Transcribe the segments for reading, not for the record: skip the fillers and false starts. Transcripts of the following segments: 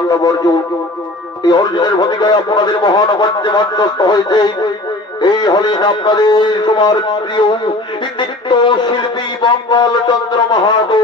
পাণ্ডব অর্জুন, এই অর্জুনের ভূমিকায় আপনাদের মহানগঞ্জে মধ্যস্থ হয়েছে এই হলেন আপনাদের তোমার প্রিয় নৃত্য শিল্পী মঙ্গল চন্দ্র মাহাতো।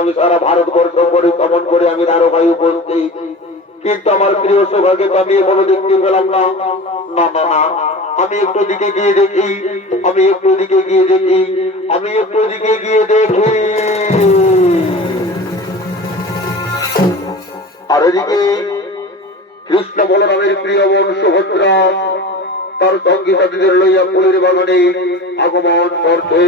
আমি সারা ভারতবর্ষ পরিক্রমণ করে আমি দ্বারকায় উপস্থিত, কিন্তু আমার প্রিয় সৌভাগ্য আমি এখনো দেখতে পেলাম না। না না না, আমি একটু দিকে গিয়ে দেখি, আমি একটু দিকে গিয়ে দেখি, আমি একটু দিকে গিয়ে দেখি। আর এদিকে কৃষ্ণ বলরামের প্রিয় বোন সুভদ্রা তার সঙ্গী সাথীদের লইয়া ফুলের বাগানে আগমন করছে।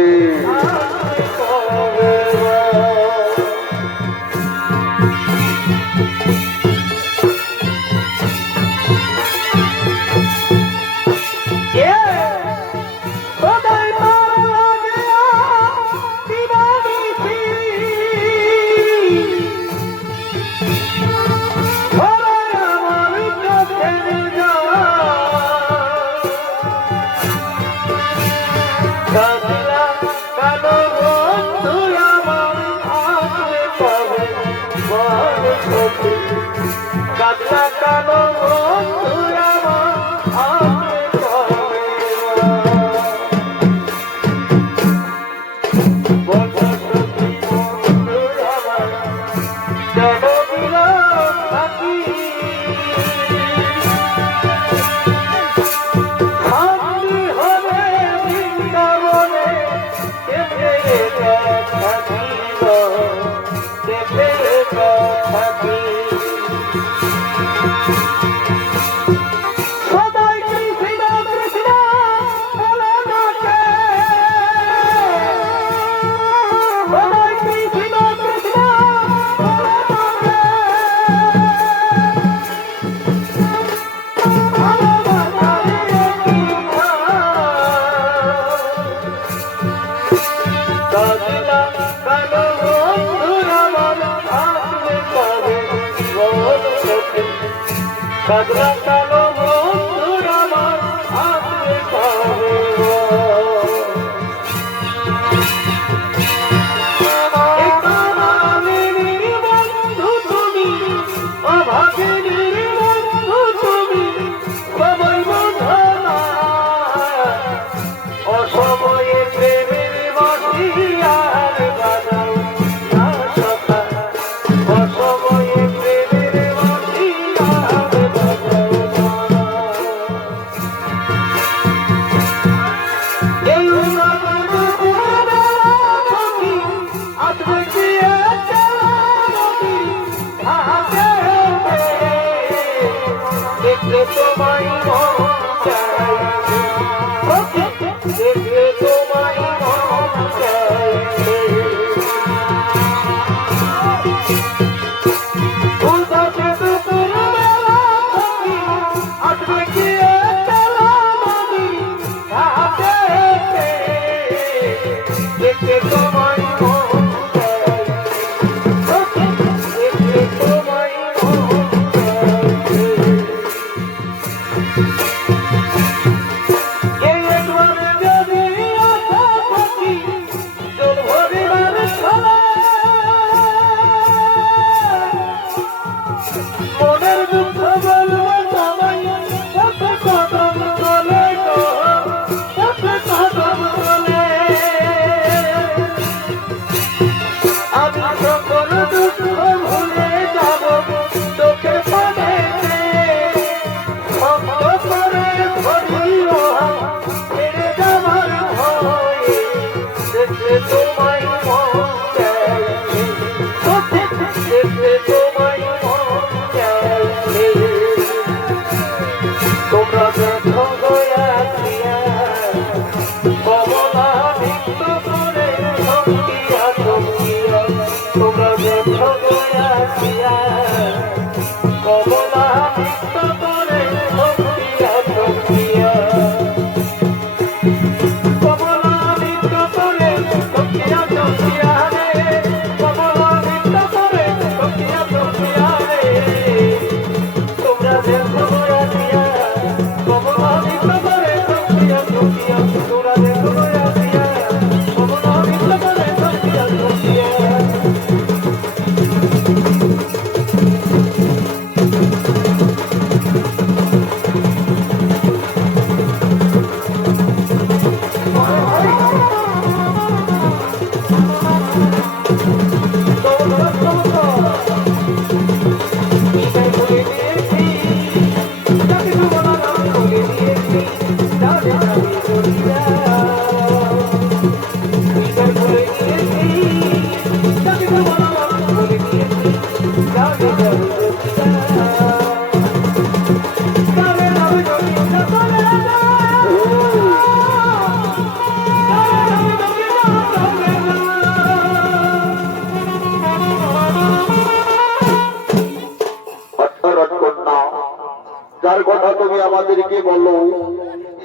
তার কথা তুমি আমাদেরকে বলো।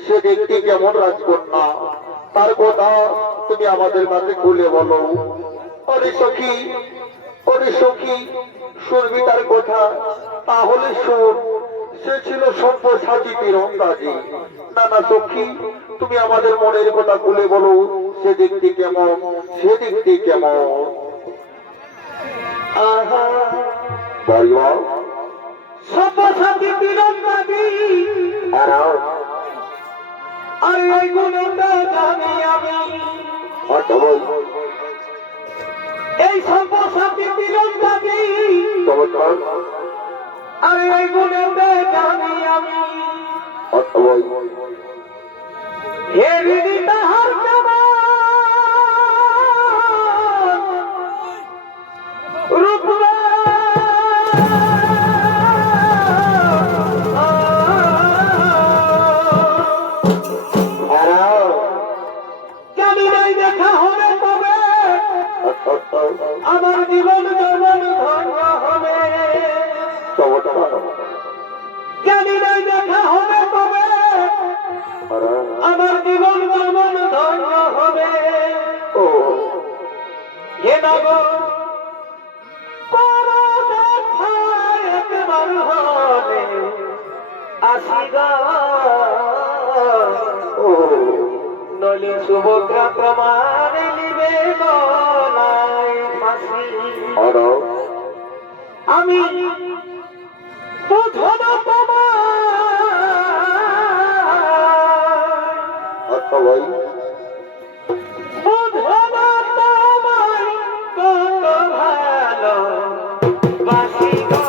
সে দেখতে কেমন রাজকন্যা, তার কথা তুমি আমাদের কাছে খুলে বলো। ওরে সখী, ওরে সখী, শুনবি তার কথা? তাহলে শোন। সে ছিল সব্যসাচী তীরন্দাজি। না না সখী, তুমি আমাদের মনের কথা খুলে বলো। সে দেখতে কেমন, সে দেখতে কেমন? আহা সব্যসাচী তীরন্দাজি, আরে এই গুণটা জানি আমি। এই সব্যসাচী তীরন্দাজি, আরে এই গুণটা জানি আমি। হেরিদি তাহার কেমন রূপবা, জানি নাই দেখা হবে তবে আমার জীবন জনন ধন্য হবে। জানি নাই দেখা হবে তবে আমার জীবন জনন ধন্য হবে। হে নগর একবার হলে আসিগা, নলি শুভগ্রা প্রমাণ নিবে গলায় ফাঁসি। আমি বুঝব তোমায়, বুঝব তোমায় কত ভালো বাসি গো।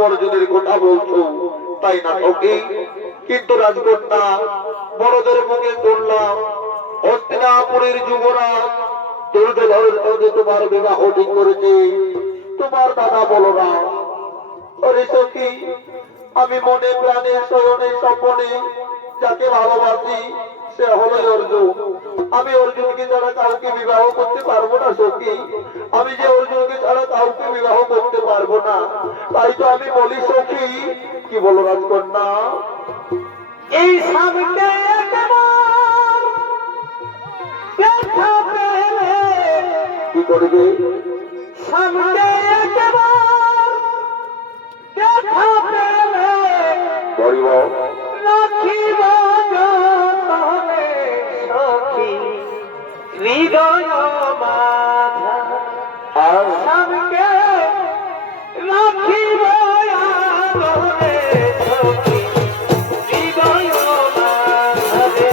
বড়জনের কথা বলছো তাই না ওকে? কিন্তু রাজকন্যা বড়দের মুখে শুনলাম হস্তিনাপুরের যুবরাজ দুর্যোধনের সঙ্গে তোমার বিবাহ ঠিক করেছে। তোমার দাদা বলো না। ওরে সখী, আমি মনে প্রাণে শয়নে স্বপনে যাকে ভালোবাসি সে হলো অর্জুন। আমি অর্জুনকে ছাড়া কাউকে বিবাহ করতে পারবো না সখী। আমি যে অর্জুনকে ছাড়া কাউকে বিবাহ করতে পারবো না, তাই তো আমি বলি সখী। কি বলো রাজকন্যা? এই সামনে কি করবে? সামনে হৃদয় মাঝা আর সামকে রাখিব আলোরে সখী, হৃদয় মাঝে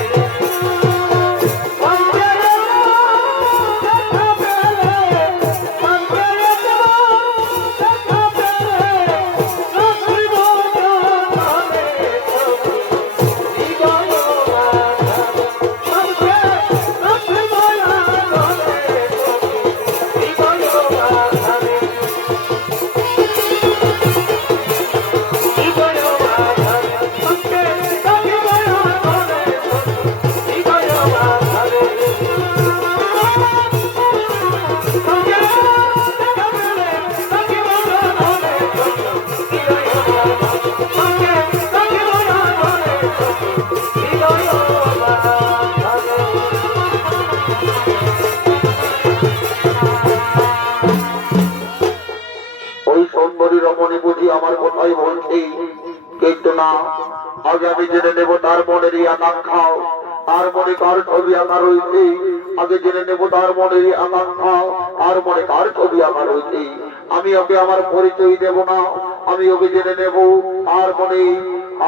কিন্তু না, আগে আমি জেনে নেব তার মনেরই আকাঙ্ক্ষা, তার মনে কার ছবি আঁকা রয়েছে। আগে জেনে নেব তার মনেরই আকাঙ্ক্ষা, আর মনে কার ছবি আঁকা রয়েছে। আমি ওকে আমার পরিচয় দেব না, আমি ওকে জেনে নেব তার মনে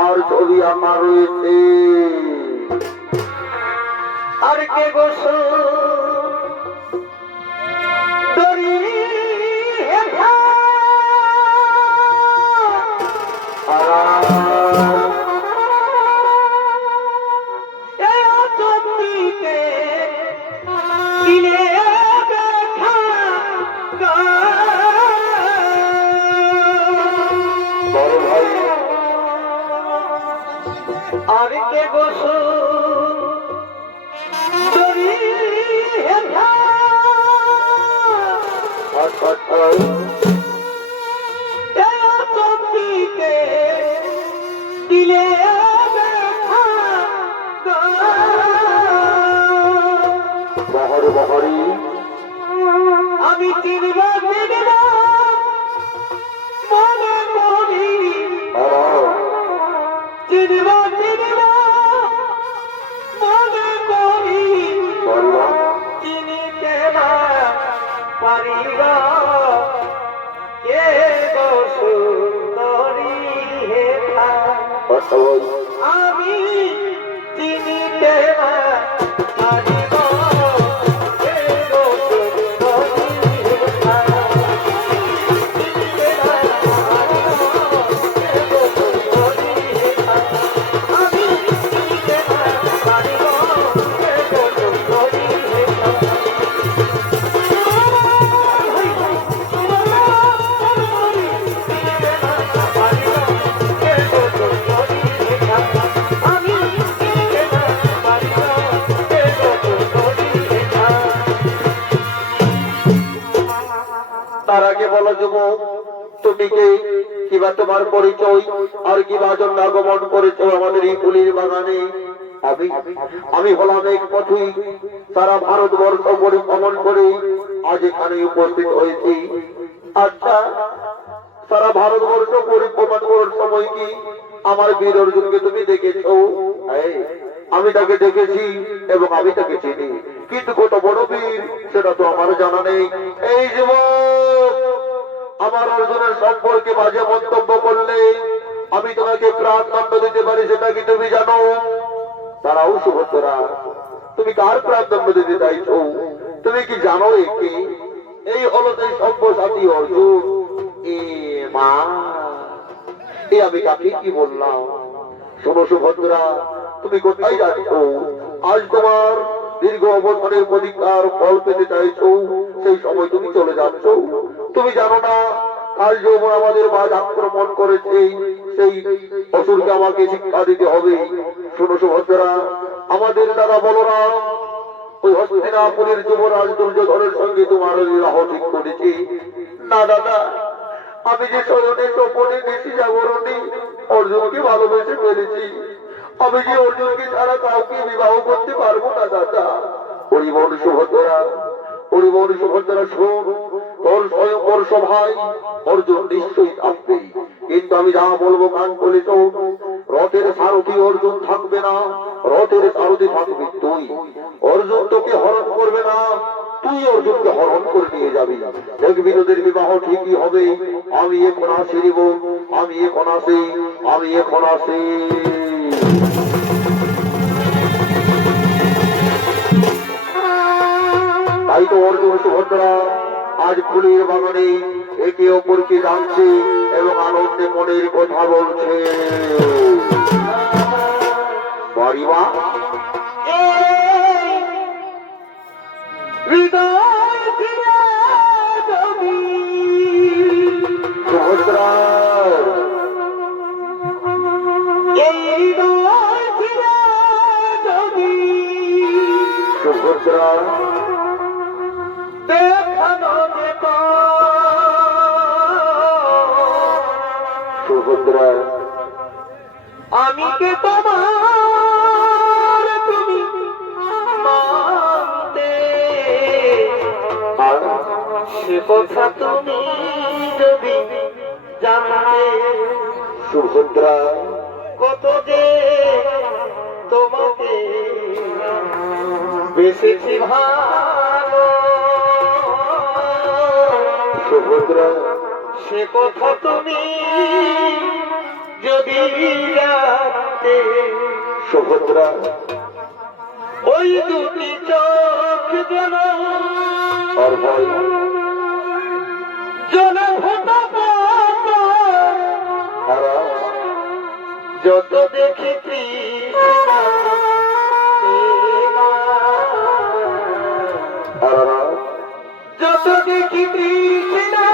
আর ছবি আঁকা রয়েছে। আর কে গোসল দরি হেঠা এই চন্দ্রিকে দিলে দেখা বড় ভাই আর কে গোসল দরি হেঠা চন্দ্রিকে দিলে বহরে বহরি আমি চিনব চিনব মনে করি চিনব চিনব মনে করি চিনিতে না পারিব কে গো সুন্দরী হেথা আমি চিনিতে না পারিব কে গো সুন্দরী হেথা চিনিতে না পারিব কে গো সুন্দরী হেথা আমি চিনিতে না পারিব কে গো সুন্দরী হেথা তার আগে বলো যুবক, তুমি কে, কিবা তোমার পরিচয়, আর কিবা জন্য আগমন করেছো আমাদের এই ফুলের বাগানে? আমি আমি হলাম এক পথুই, সারা ভারতবর্ষ পরিভ্রমণ করে আজ এখানে উপস্থিত হয়েছি। আচ্ছা, সারা ভারতবর্ষ পরিভ্রমণ করার সময় কি আমার বীর অর্জুনকে তুমি দেখেছো? আমি তাকে দেখেছি এবং আমি তাকে চিনি, কিন্তু কত বড় বীর সেটা তো আমার জানা নেই। এই যুবক, আমার অর্জুনের সম্পর্কে বাজে মন্তব্য করলে আমি তোমাকে প্রাণদণ্ড দিতে পারি, সেটা কি তুমি জানো? তারাও সুভদ্রা, তুমি কার প্রাণদণ্ড দিতে চাইছো? তুমি কি জানো একে? এই হলো সেই সব্যসাচী অর্জুন। এ মা, এ আমি কাকে কি বললাম? শোনো সুভদ্রা, তুমি কোথায় যাচ্ছ? আজ তোমার দীর্ঘ অবসরের প্রতীক্ষার ফল পেতে চাইছো, সেই সময় তুমি চলে যাচ্ছ। তুমি জানো না কাল যখন আমাদের বাজ আক্রমণ করেছে, সেই অসুরকে আমাকে শিক্ষা দিতে হবে। শোনো সুভদ্রা, আমাদের দাদা বলরাম ওই হস্তিনাপুরের যুবরাজ দুর্যোধনের সঙ্গে তোমার বিবাহ ঠিক করেছে। না দাদা, আমি যে শয়নে স্বপনে বেশি জাগরণে অর্জুনকে ভালোবেসে ফেলেছি, আমি যে অর্জুনকে ছাড়া কাউকে বিবাহ করতে পারবো না দাদা। পরিবন সুভদ্রা, পরিবন সুভদ্রা, শোন, তোর স্বয়ংবর সভায় অর্জুন নিশ্চয়ই থাকবে, কিন্তু আমি যা বলবো কান খুলে শোন। রথের সারথি অর্জুন থাকবে না, রথের সারথি থাকবে তুই। অর্জুন তোকে হরণ করবে না, তুই অর্জুনকে হরণ করে নিয়ে যাবি। দেখবি তোদের বিবাহ ঠিকই হবে। আমি এখন আসি রে বোন, আমি এখন আসি, আমি এখন আসি। তাই তো অর্জুন সুভদ্রা আজ ফুলের বাগানে একে অপরকে জানছে এবং আনন্দে মনের কথা বলছে। বাড়িবা হৃদয় ফিরে যাবি সুভদ্রা, এই হৃদয় ফিরে যাবি সুভদ্রা, দেখানো যেত সুভদ্রা, আমি কে তোমার তুমি মানতে, সে কথা তুমি যদি জানতে। সুভদ্রা, কত যে তোমাকে বেশি ভালো, সুভদ্রা সে কথা তুমি যদি জানতে, সুভদ্রা ওই দুটি চোখ যেন আর ভাই জলে ফোটা পাতা, আর যত দেখি তৃষ্ণা আর যত দেখি তৃষ্ণা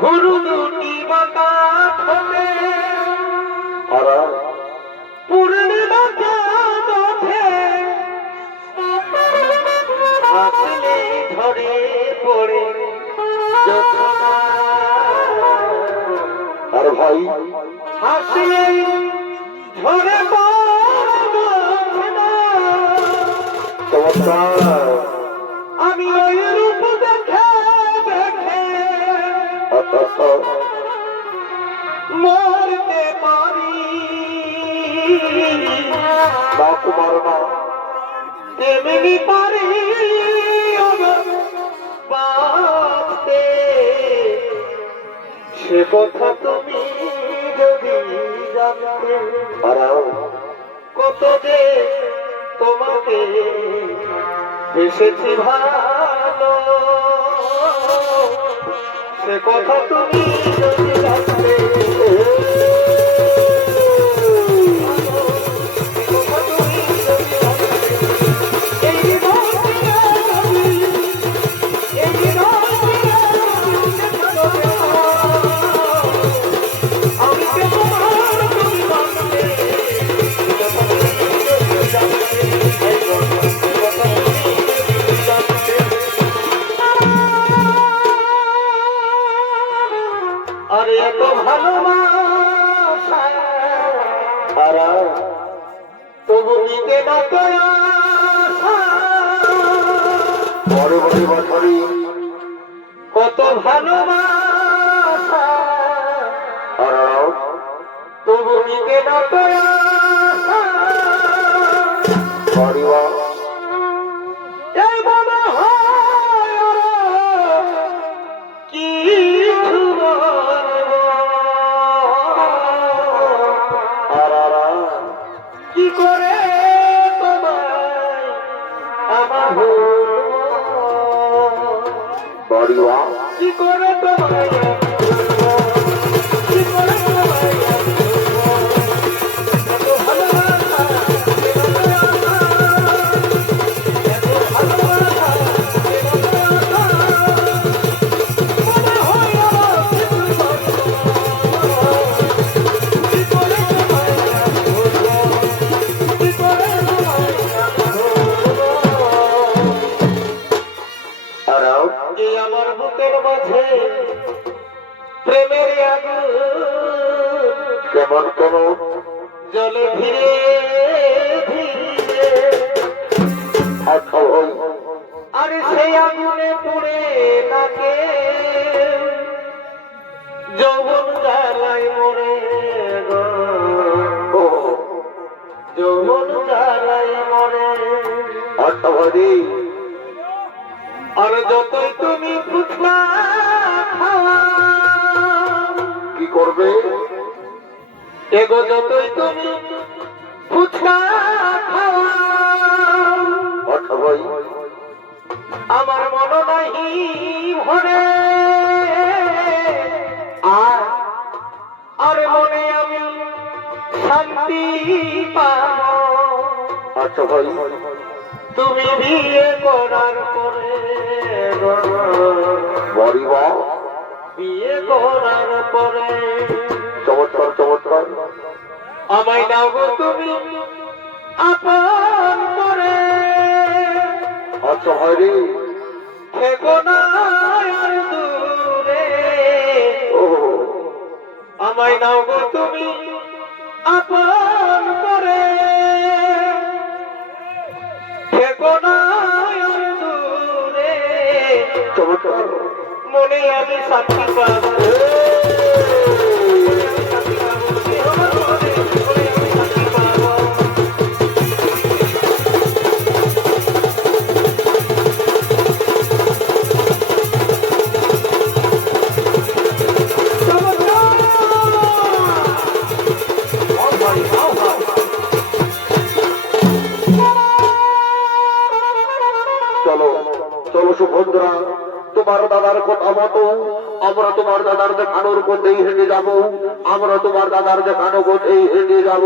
ঘুরু দুটি বাঁকা ঠোঁটে আর পূর্ণিমা চাঁদ ওঠে, হাসলে ধরে পড়ে যথা, আর ভাই হাসলে ঝরে পড়ে যথা। চমৎকার আমি ওই রূপ দেখে দেখে মরতে পারি, না কুমার না তেমনি পারি বাঁচতে, সে কথা তুমি যদি জানতে, আর কত যে তোমাকে বেশি ভালো, সে কথা তুমি যদি জানতে, আরে এত ভালোবাসা আর তবু নিতে না তো আশা, বড় বড় বাছারি কত ভালোবাসা আর তবু নিতে না তো আশা, বাড়িওয়া এই মনে হয় কিছু বলবো, আর কি করে তোমায় আমার ভুলবো, বাড়িওয়া কি করে তোমায় ভুলবো, কি করে তোমায় ভুলবো, এত ভালোবাসা, এত আশা, এত ভালোবাসা, এত আশা, মনে হয় আমার কিছু বলবো, কি করে তোমায় ভুলবো, কি করে তোমায় ভুলবো। আর এই আমার বুকের মাঝে প্রেমের আগুন কেমন কেমন জলে ধীরে ধীরে, আচ্ছা ভাই আর সেই আগুনে পুড়ে থাকে যৌবন জ্বালায় মরে গো, ও যৌবন জ্বালায় মরে, আচ্ছা ভাই আর যতই তুমি ফুচকা খাওয়া, কি করবে এগো যতই তুমি ফুচকা খাওয়া, আচ্ছা ভাই আমার মন নাহি ভরে, আর মনে আমি শান্তি পাবো, আচ্ছা ভাই তুমি বিয়ে করার পরে গো, বাড়িওয়া বিয়ে করার পরে চমৎকার চমৎকার আমায় নাও গো তুমি আপন করে, আচ্ছা ভাই রে থেকো না আর দূরে, ও আমায় নাও গো তুমি আপন করে, থেকো না আর দূরে, চমৎকার মনে আমি সাক্ষী পাবো সাক্ষী পাবো আমি সাক্ষী পাবো চলো চলো সুভদ্রা, তোমার দাদার কথা মতো আমরা তোমার দাদার দেখানোর পথেই হেঁটে যাব, আমরা তোমার দাদার দেখানো পথেই হেঁটে যাব।